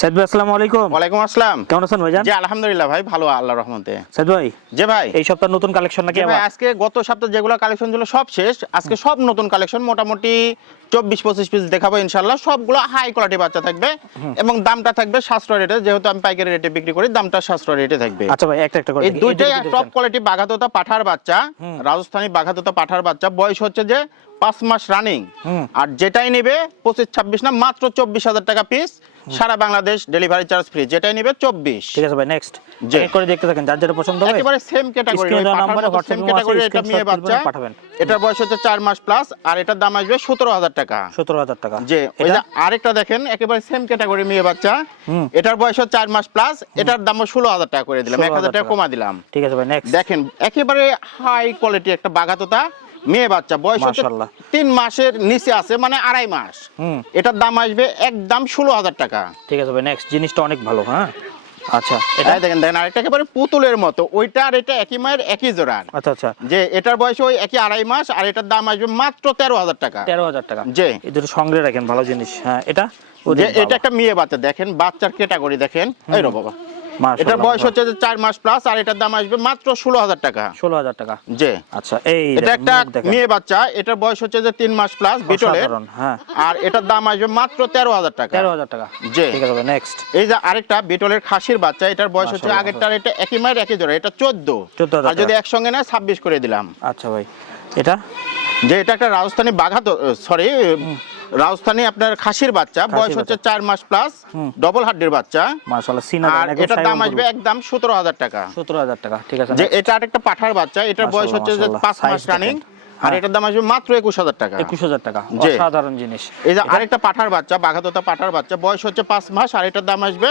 সাইদ ভাই আসসালামু আলাইকুম। ওয়ালাইকুম আসসালাম। কেমন আছেন ভাইজান? জি আলহামদুলিল্লাহ ভাই, ভালো আল্লাহর রহমতে। সাইদ ভাই, জি ভাই, এই সপ্তাহ নতুন কালেকশন নাকি জি ভাই, আবার? আজকে গত সপ্তাহে যেগুলো কালেকশন ছিল সব শেষ, আজকে সব নতুন কালেকশন, মোটামুটি 24-25 পিস দেখাবো ইনশাআল্লাহ। সবগুলো হাই কোয়ালিটি বাচ্চা থাকবে এবং দামটা থাকবে সাশ্রয় রেটে, যেহেতু আমি পাইকারি রেটে বিক্রি করি, দামটা সাশ্রয় রেটে থাকবে। আচ্ছা ভাই, একটা একটা করে এই দেখি। দুইটাই এই দুটো টপ কোয়ালিটি বাঘাতোতা পাঠার বাচ্চা, রাজস্থানী বাঘাতোতা পাঠার বাচ্চা, বয়স হচ্ছে যে 5 মাস রানিং। আর যেটাই নেবে 25-26 না, মাত্র 24,000 টাকা পিস, সারা বাংলাদেশ ডেলিভারি চার্জ ফ্রি। যেটাই নেবে 24। ঠিক আছে ভাই, নেক্সট জি। এক করে দেখতে থাকেন, যার যেটা পছন্দ হবে একেবারে সেম ক্যাটাগরি, স্ক্রিনে দেওয়া পাঠার নম্বরে মতো হোয়াটসঅ্যাপ সেম ইমো আছে, ক্যাটাগরি। এটা মেয়ে স্ক্রিনশট বাচ্চা, তুলে পাঠাবেন। এটার বয়স হচ্ছে 4 মাস প্লাস, আর এটার দাম আসবে 17,000 টাকা। 17,000 টাকা। যে ওই এটা যে আরেকটা দেখেন, একেবারে সেম ক্যাটাগরি মেয়ে বাচ্চা, এটার বয়স হচ্ছে 4 মাস প্লাস, এটার দাম 16,000 টাকা করে দিলাম, 1,000 টাকা কমা দিলাম। ঠিক আছে ভাই, নেক্সট দেখেন একেবারে হাই কোয়ালিটি একটা বাঘাতোতা মেয়ে বাচ্চা, বয়স হচ্ছে মাশাআল্লাহ 3 মাসের নিচে আছে, মানে 2.5 মাস। এটার দাম আসবে একদম 16,000 টাকা। ঠিক আছে ভাই, নেক্সট জিনিসটা অনেক ভালো। হ্যাঁ আচ্ছা, এটা এটা দেখেন দেখেন, আরেকটা একেবারে পুতুলের মতো, ওইটা আর এটা একই মায়ের একই জোড়ার। আচ্ছা আচ্ছা, যে এটার বয়স ওই একই 2.5 মাস, আর এটার দাম আসবে মাত্র 13,000 টাকা। 13,000 টাকা। জি। এই দুটো সঙ্গে রাখেন, ভালো জিনিস। হ্যাঁ, এটা যে এটা একটা মেয়ে বাচ্চা, দেখেন বাচ্চার ক্যাটাগরি দেখেন, এই রে বাবা, এটার বয়স হচ্ছে যে 4 মাস প্লাস, আর এটার দাম আসবে মাত্র 16,000 টাকা। 16,000 টাকা। জি। আচ্ছা, এই এটা একটা মেয়ে বাচ্চা, এটার বয়স হচ্ছে যে 3 মাস প্লাস বিটলের, হ্যাঁ, আর এটার দাম আসবে মাত্র 13,000 টাকা। 13,000 টাকা। জি। ঠিক আছে ভাই, নেক্সট এই যে আরেকটা বিটলের খাসির বাচ্চা, এটার বয়স হচ্ছে মাশাআল্লাহ। আগেরটার এটা একই মায়ের একই জোড়া, এটা 14, আর টাকা। যদি একসঙ্গে নেয় 26 করে দিলাম। আচ্ছা ভাই, এটা যে এটা একটা রাজস্থানী সরি রাজস্থানী আপনার খাসির বাচ্চা, বয়স হচ্ছে 4 মাস প্লাস, ডবল হাড্ডির বাচ্চা, মাশাআল্লাহ সিনা আর এটার দাম আসবে একদম 17,000 টাকা। 17,000 টাকা। ঠিক আছে, যে এটা আরেকটা পাঠার বাচ্চা, এটার বয়স মাশাআল্লাহ, হচ্ছে যে মাশাআল্লাহ। 5 মাস Size রানিং, দেখেন। আর হ্যাঁ। এটার দাম আসবে মাত্র 21,000 টাকা। 21,000 টাকা। জি। অসাধারণ জিনিস। এই যে আরেকটা পাঠার বাচ্চা, বাঘাতোতা পাঠার বাচ্চা, বয়স হচ্ছে 5 মাস, আর এটার দাম আসবে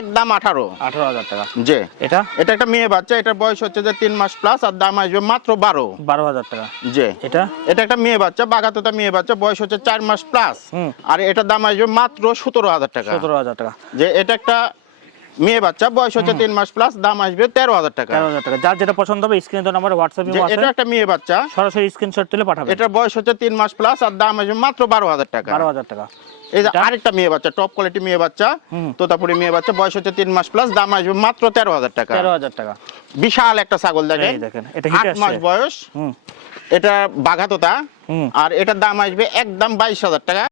একদম 18। 18,000 টাকা। জি। এটা এটা একটা মেয়ে বাচ্চা, এটার বয়স হচ্ছে যে 3 মাস প্লাস, আর দাম আসবে মাত্র 12। 12,000 টাকা। জি। এটা এটা একটা মেয়ে বাচ্চা, বাঘাতোতা মেয়ে বাচ্চা, বয়স হচ্ছে 4 মাস প্লাস, আর এটার দাম আসবে মাত্র 17,000 টাকা। 17,000 টাকা। যে এটা একটা মেয়ে বাচ্চা, বয়স হচ্ছে 3 মাস প্লাস, দাম আসবে 13,000 টাকা। 13,000 টাকা। যার যেটা পছন্দ হবে স্ক্রিনে দেওয়া নম্বরে হোয়াটসঅ্যাপ যে ইমো আছে, এটা একটা মেয়ে বাচ্চা, সরাসরি স্ক্রিনশট তুলে পাঠাবেন। এটার বয়স হচ্ছে 3 মাস প্লাস, আর দাম আসবে মাত্র 12,000 টাকা। 12,000 টাকা। এই যে এটা? আরেকটা মেয়ে বাচ্চা, টপ কোয়ালিটি মেয়ে বাচ্চা, তোতাপুরি মেয়ে বাচ্চা, বয়স হচ্ছে 3 মাস প্লাস, দাম আসবে মাত্র 13,000 টাকা। 13,000 টাকা। বিশাল একটা ছাগল দেখেন, এই দেখেন, এটা হিটে 8 মাস আসছে। বয়স, এটা বাঘাতোতা, আর এটার দাম আসবে একদম 22,000 টাকা।